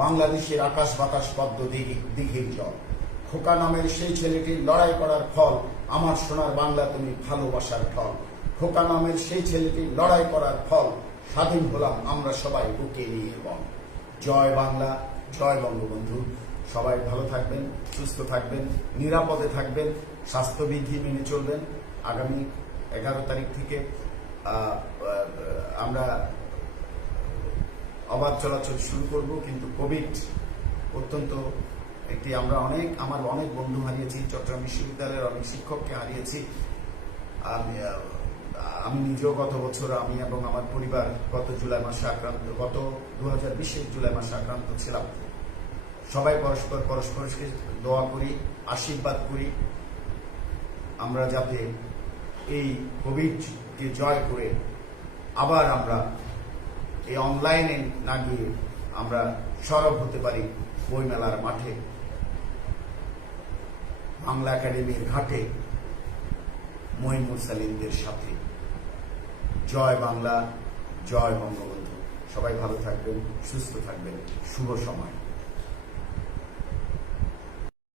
বাংলাদেশের আকাশ বাতাস পদ্ম দিঘির জল। খোকা নামের সেই ছেলেটির লড়াই করার ফল, আমার সোনার বাংলা তুমি ভালোবাসার ঢল। খোকা নামের সেই ছেলেটির লড়াই করার ফল, স্বাধীন হলাম আমরা সবাই বুকে নিয়ে বল। জয় বাংলা, জয় বঙ্গবন্ধু। সবাই ভালো থাকবেন, সুস্থ থাকবেন, নিরাপদে থাকবেন, স্বাস্থ্যবিধি মেনে চলবেন। আগামী 11 তারিখ থেকে আমরা অবাধ চলাচল শুরু করব, কিন্তু কোভিড অত্যন্ত একটি আমার অনেক বন্ধু হারিয়েছি, চট্টগ্রাম বিশ্ববিদ্যালয়ের অনেক শিক্ষককে হারিয়েছি। আমি নিজেও গত বছর আমি এবং আমার পরিবার গত 2020 জুলাই মাসে আক্রান্ত ছিলাম। সবাই পরস্পরকে দোয়া করি, আশীর্বাদ করি, আমরা যাতে এই কোভিডকে জয় করে আবার আমরা এই অনলাইনে না গিয়ে আমরা সরব হতে পারি বইমেলার মাঠে, বাংলা একাডেমির ঘাটে, মহিম মুরসালিনদের সাথে। জয় বাংলা, জয় বঙ্গবন্ধু। সবাই ভালো থাকবেন, সুস্থ থাকবেন। শুভ সময়।